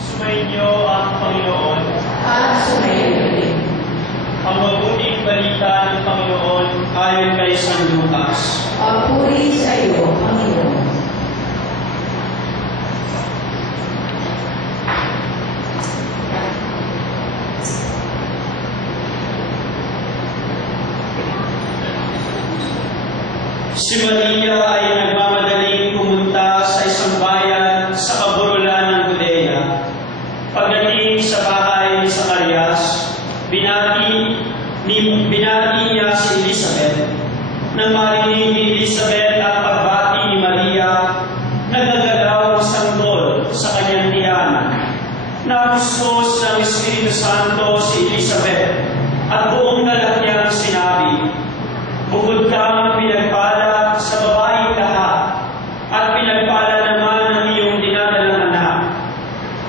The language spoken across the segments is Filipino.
Sumainyo ang Panginoon. At sumainyo rin. Ang mabuting balita ng Panginoon ayon kay San Lucas. Papuri sa iyo, Panginoon. Si Maria ay nagmamadaling pumunta sa isang bayan sa kaburulan ng Judea. Pagdating sa bahay ni Zacarias, binati niya si Elizabeth. Nang marinig ni Elizabeth ang pagbati ni Maria, nagagalaw ang sanggol sa kanyang tiyan. Napuspos ng Espiritu Santo si Elizabeth at buong galak niyang sinabi, "Bukod kang pinagpala sa babaeng lahat, at pinagpala naman ang iyong dinadalang anak.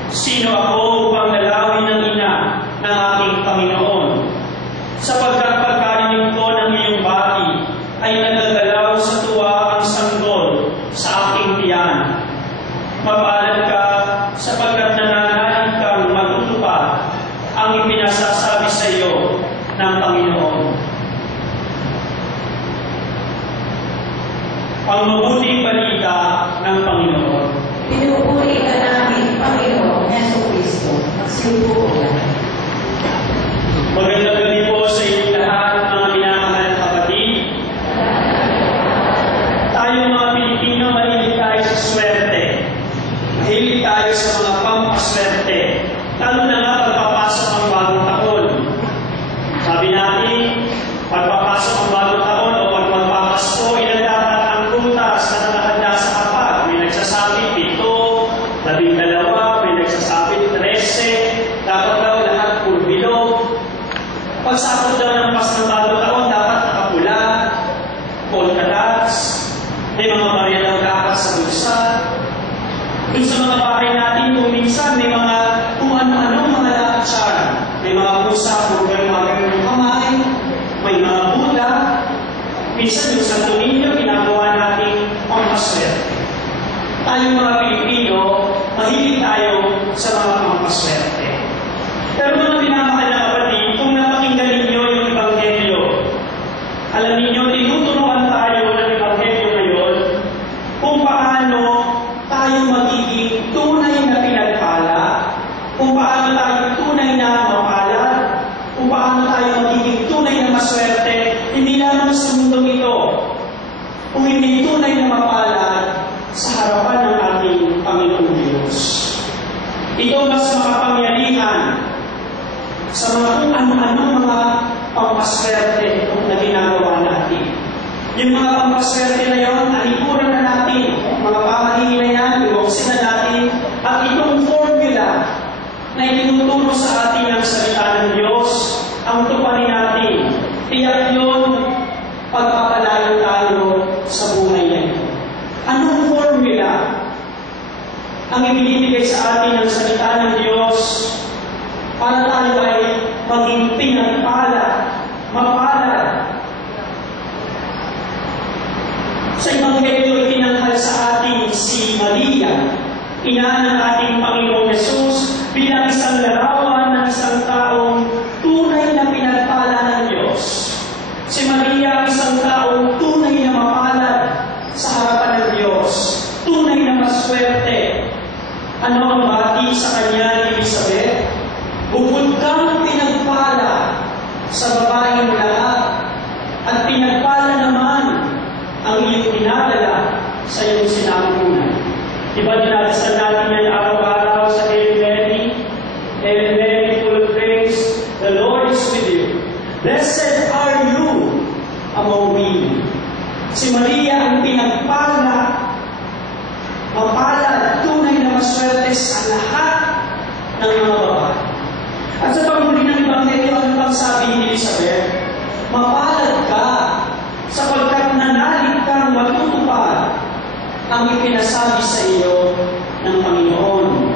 Sino ako upang lalawin ng ina ng aking Panginoon? Sapagkat pagkarinig ko ng iyong bati, ay nagagalaw sa tuwa ang sanggol sa aking tiyan. Mapalad ka sapagkat nananalig kang matutupad ang ipinasasabi sa iyo ng Panginoon." Ang mabuting balita ng Panginoon. Pinupuri ka namin, Panginoon, Jesucristo. Magsiupo ka. Magandang gabi po sa inyong lahat, mga minamahal na kapatid. Tayo mga Pilipino, mahilig tayo sa swerte. Mahilig tayo sa mga pampaswerte. Lalo na nga pagpapasok ang bagong taon. Sabi natin, pagpapasok ang bagong taon o pag magpapasko, ilan dapat ang prutas na nakahanda sa kapag. May nagsasabi 7, 12, may nagsasabi 13, dapat daw lahat puro bilog. Pagsapot daw ng pas ng bagong taon, dapat nakapula, polka dots, may mga barya daw dapat sa bulsa. Doon sa mga bahay natin, kung minsan may mga kung ano-ano mga latsyan. May mga pusa, mga ganun kamay, may mga buta. Minsan yung Santo Niño, ginagawa natin pampaswerte. Tayong mga Pilipino, mahilig tayo sa mga pampaswerte. Pero mga minamahal na kapatid, kung napakinggan ninyo yung Ebanghelyo, alam ninyo, tinuturuan tayo ng Ebanghelyo ngayon kung paano tayo magiging tunay na pinagpala, kung paano tayo tunay na mapalad, kung paano tayo magiging tunay na maswerte, hindi lamang sa mundong ito, kung hindi tunay na mapalad sa harapan ng ating Panginoong Diyos. Ito mas makapangyarihan sa mga kung ano-ano mga pampaswerte na ginagawa natin. Yung mga pampaswerte na yun, alikuran na natin, mga pamahiin na yan, iwaksin na natin, at itong formula na itinuturo sa atin ang salita ng Diyos, ang tuparin natin. Tiyak yun, pagpapalayo tayo sa buhay na ito. Anong formula ang ibinibigay sa atin ng salita ng Diyos para tayo ay maging pinagpala, mapalad? Sa Ebanghelyo, itinanghal sa atin si Maria, ina ng ating Panginoong Yesus, bilang isang larawan ng isang taong tunay na pinagpala ng Diyos. Si Maria, isang taong tunay na mapalad sa harapan ng Diyos, tunay na maswerte. Ano ang bati sa kanya ni Elizabeth? Bukod kang pinagpala sa babaeng lahat, at pinagpala naman ang iyong dinadala sa iyong sinapupunan. Diba dinadasal natin yan araw-araw sa Hail Mary? Hail Mary, full of grace, the Lord is with you. Blessed are you among women. Si Maria ang pinagpala, mapalad, tunay na maswerte sa lahat ng mga babae. At sa paghuli ng Ebanghelyo, ano pang sabi ni Elizabeth? Mapalad ka sapagkat nanalig kang matutupad ang ipinasabi sa iyo ng Panginoon.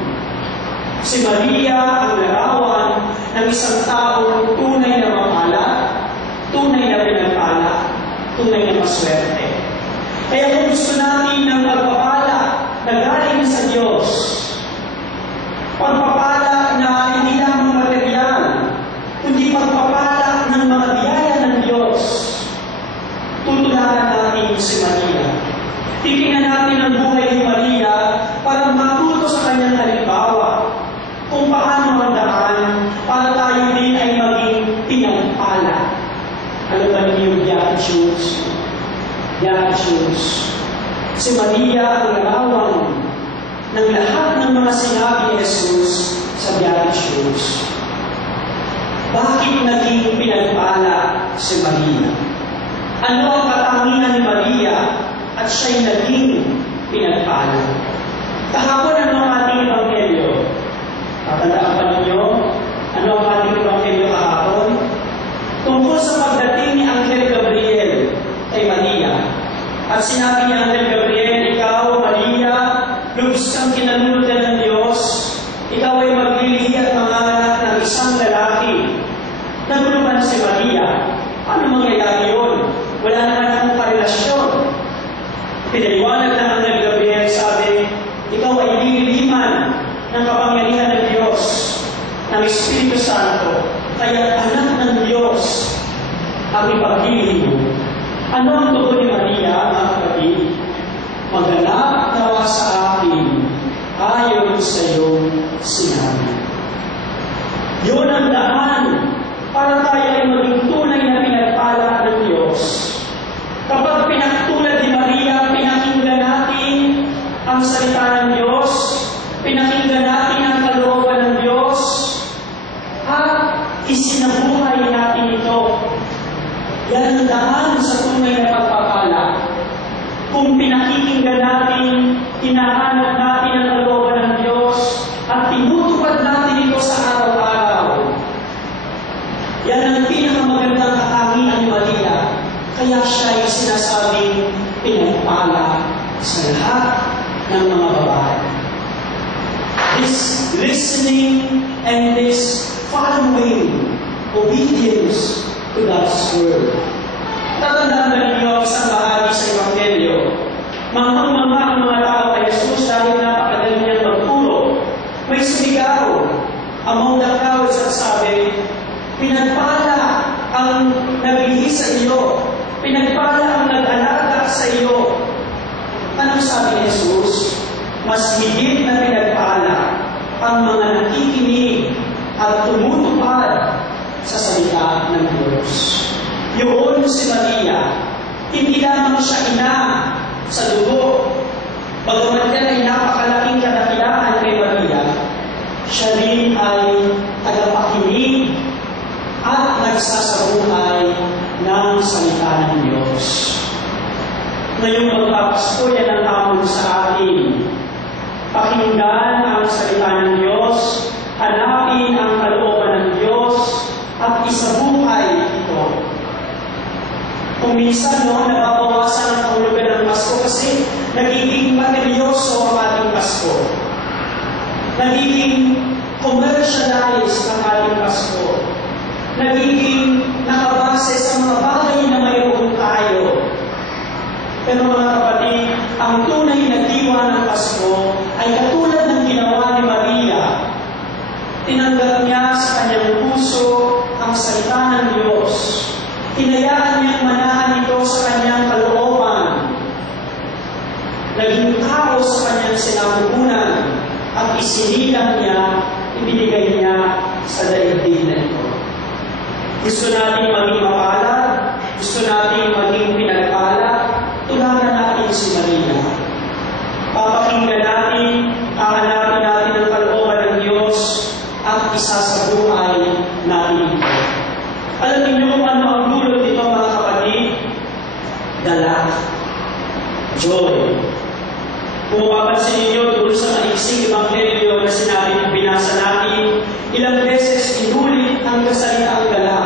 Si Maria ang larawan ng isang taong tunay na mapalad, tunay na pinagpala, tunay na maswerte. Kaya kung gusto natin ng pagpapala na galing sa Diyos, pagpapala Beatitudes. Si Maria ang larawan ng lahat ng mga sinabi ni Jesus sa Beatitudes. Bakit naging pinagpala si Maria? Ano ang katangian ni Maria at siya'y naging pinagpala? Kahapon ano ang ating ebanghelyo? Tatandaan pa ninyo? Ano ang ating ebanghelyo kahapon? Tungkol sa pagdating ni Anghel Gabriel kay Maria. At sinabi ni Anghel Gabriel, ikaw, Maria, lubos kang kinalulutan ng Diyos. Ikaw ay maglilihi at manganak ng isang lalaki. Naguluhan si Maria. Ano mangyayari yun? Wala naman akong karelasyon. Pinaliwanag ng Anghel Gabriel, sabi, ikaw ay liliman ng kapangyarihan ng Diyos, ng Espiritu Santo, kaya anak ng Diyos ang ipaghiling mo. Ano ang tugon ni Maria, mga kapatid? Maganap nawa sa akin, ayon sa iyong sinabi. Yun ang daan para tayo ay maging tunay na pinagpala ng Diyos. Kapag pinagtulad ni Maria, pinakinggan natin ang salita ng Diyos, pinakinggan natin ang kalooban ng Diyos, at isinabuhay natin ito. Yan ang daan sa tunay na pagpapala. Kung pinakikinggan natin, hinahanap natin ang kalooban ng Diyos, at tinutupad natin ito sa araw-araw. Yan ang pinakamagandang katangian ni Maria. Kaya siya ay sinasabing pinagpala sa lahat ng mga babae. This listening and this following obedience to God's Word. Tatandaan na ninyo isang bahagi sa Evangelyo. Manghang-mangha ang mga tao kay Jesus dahil napakagaling niyang magturo. May sumigaw among the crowds at sabi, pinagpala ang naglihi sa iyo, pinagpala ang nag-alaga sa iyo. Anong sabi ni Jesus? Mas higit na pinagpala ang mga nakikinig at tumutupad sa salita ng Diyos. Yun si Maria, hindi lamang siya ina sa dugo. Bagamat yan ay napakalaking kadakilaan kay Maria, siya rin ay tagapakinig at nagsasabuhay ng salita ng Diyos. Ngayong magpapasko, yan ang hamon sa atin. Pakinggan ang salita ng Diyos, hanapin ang kalooban ng Diyos, at isabuhay ito. Kung minsan, nababawasan ang kahulugan ng Pasko kasi nagiging materyoso ang ating Pasko. Nagiging commercialized ang ating Pasko. Nagiging nakabase sa mga bagay na mayroon tayo. Pero mga kapatid, ang tunay na diwa ng Pasko ay katulad ng ginawa ni Maria. Tinanggap niya sa kanyang puso ang salita ng Diyos. Hinayaan niyang manahan ito sa kanyang kalooban. Naging tao sa kanyang sinapupunan at isinilang niya, ibinigay niya sa daigdig na ito. Gusto natin maging mapalad, gusto natin maging pinagpalad, tularan natin si Maria. Papakinggan natin, hahanapin natin ang kalooban ng Diyos at isasabuhay natin ito. Alam niyo kung ano ang dulot nito, mga kapatid? Dala. Joy. Kung mapapansin ninyo doon sa maiksing ebanghelyo na sinabi ng binasa natin, ilang beses inulit ang kasalitaang dala.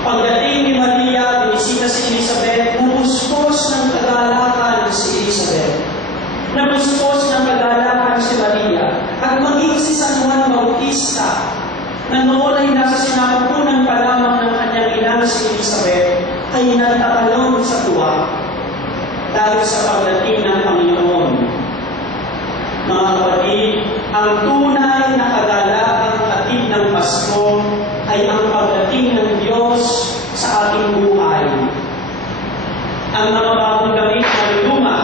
Pagdating ni Maria, binisita si Elizabeth, nabuspos ng kagalakan si Elizabeth. Nabuspos ng kagalakan si Maria. At maging si San Juan Bautista, na noon ay nasa sinapupunan pa lamang ng kanyang ina si Elizabeth, ay natatalon sa tuwa dahil sa pagdating ng Panginoon. Mga kapatid, ang tunay na kagalakang hatid ng Pasko ay ang pagdating ng Diyos sa ating buhay. Ang mga bagong damit na luma,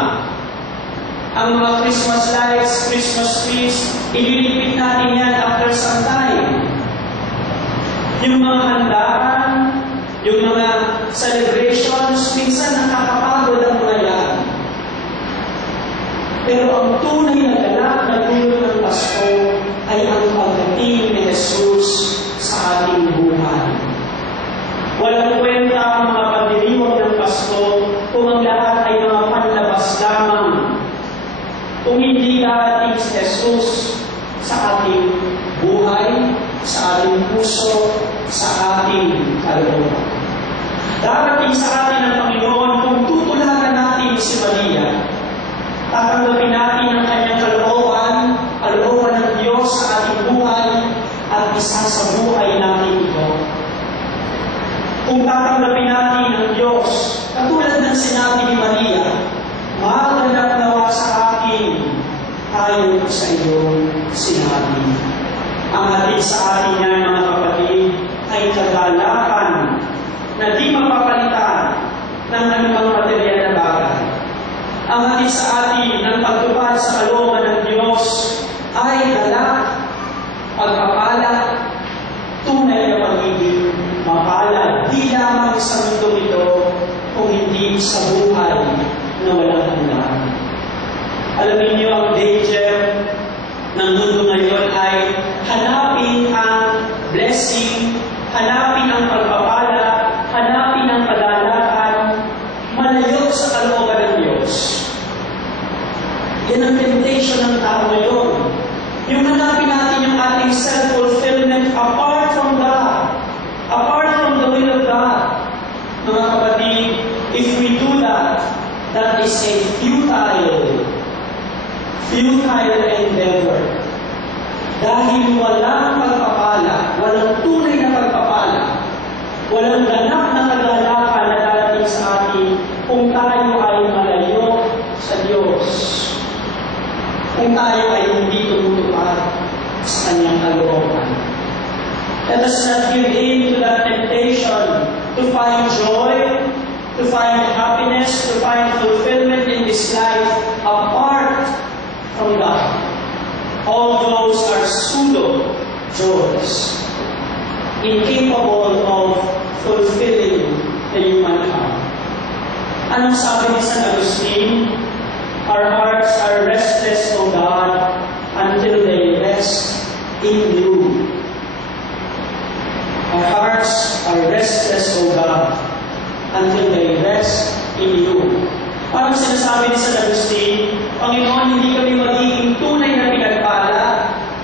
ang mga Christmas lights, Christmas trees, ililipit natin yan after some time. Yung mga handaan, Yung mga celebrations, minsan nakakapagod ang mga yan. Pero ang tunay na ganap na dulo ng Pasko ay ang pagdating ni Jesus sa ating buhay. Walang kwenta ang mga pagdiriwang ng Pasko kung ang lahat ay mga panlabas lamang. Kung hindi darating si Jesus sa ating buhay, sa ating puso, sa ating kalooban. Darating sa atin ang Panginoon kung tutularan natin si Maria. Tatanggapin natin ang kanyang kalooban ng Diyos sa ating buhay at isasabuhay natin ito. Kung tatanggapin natin ang Diyos, katulad ng sinabi ni Maria, maganap nawa sa akin, ayon sa iyong sinabi. Ang hatid sa atin yan, mga kapatid, ay kagalakan na di mapapalitan ng anumang material na bagay. Ang hatid sa atin ng pagtupad sa kalooban ng Diyos ay galak, pagpapala, tunay na pagiging mapalad, di lamang sa mundo ito, kung hindi sa buhay na walang hanggan. Alamin niyo, ang danger ng mundo ngayon ay hanapin ang blessing, hanapin ang pagpapala, hanapin ang kagalakan, malayo sa kalooban ng Diyos. Yan ang temptation ng tao ngayon. Yung hanapin natin yung ating self-fulfillment apart from God, apart from the will of God. Mga kapatid, if we do that, that is a futile endeavor. Dahil walang pagpapala, walang tunay na pagpapala, walang ganap na kagalakan na darating sa atin kung tayo ay malayo sa Diyos. Kung tayo ay hindi tumutupad sa kanyang kalooban. Let us not give in to that temptation to find joy, to find happiness, to find fulfillment in this life apart from God. All those are pseudo joys, incapable of fulfilling the human heart. Anong sabi ni San Agustin? Our hearts are restless, O God, until they rest in you. Our hearts are restless, O God, until they rest in you. Parang sinasabi ni San Agustin, Panginoon, hindi kami magiging tunay na pinagpala,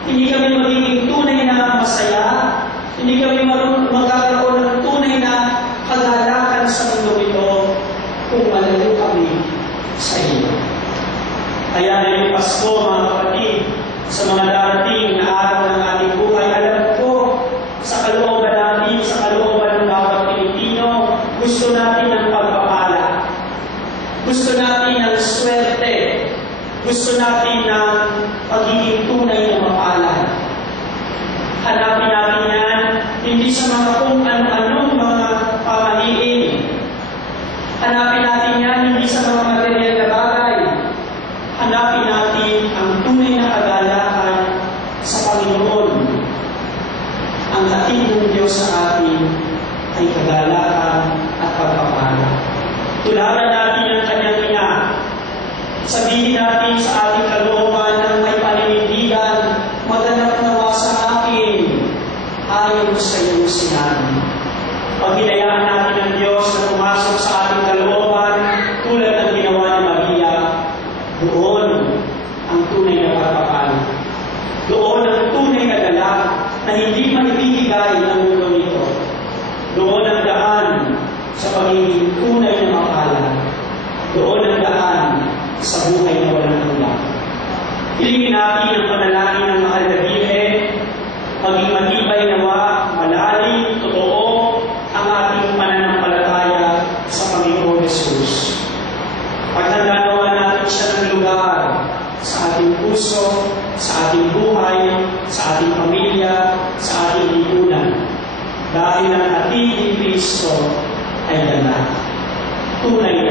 hindi kami magiging tunay na masaya, hindi kami magkakaroon ng tunay na kagalakan sa mundo ito kung malayo kami sa iyo. Kaya ngayong Pasko, mga kapatid, sa mga darating na araw ng ating buhay, alam ko, sa kalooban natin, sa kalooban ng bawat Pilipino, gusto natin ng pagpapala. Gusto natin ng swerte. Gusto natin ng pagiging tunay na mapalad. Hanapin natin yan, hindi sa mga kung ano-anong mga pamaliin. Hanapin natin yan, hindi sa mga material na bagay. Hanapin natin ang tunay na kagalakan sa Panginoon. Ang hatid ng Diyos sa atin ay kagalakan at pagpapala. Tularan natin ang kanyang ina. Sabihin natin sa ating kalooban ng may paninindigan, maganap nawa sa akin, ayon sa iyong sinabi. Pag hinayaan natin ang Diyos na pumasok sa ating kalooban, tulad ng ginawa ni Maria, doon ang tunay na pagpapala. Doon ang tunay na galak na hindi maibibigay ng mundo nito. Doon ang daan sa pagiging tunay na mapalad. Doon ang daan sa buhay na walang hanggan. Hilingin natin ang panalangin ng mahal na Birhen, maging matibay nawa, malalim, totoo ang ating pananampalataya sa Panginoon Jesus. Paghanda nawa natin siya ng lugar sa ating puso, sa ating buhay, sa ating pamilya, sa ating lipunan. Dahil ang hatid ni Kristo ay ganap. Tunay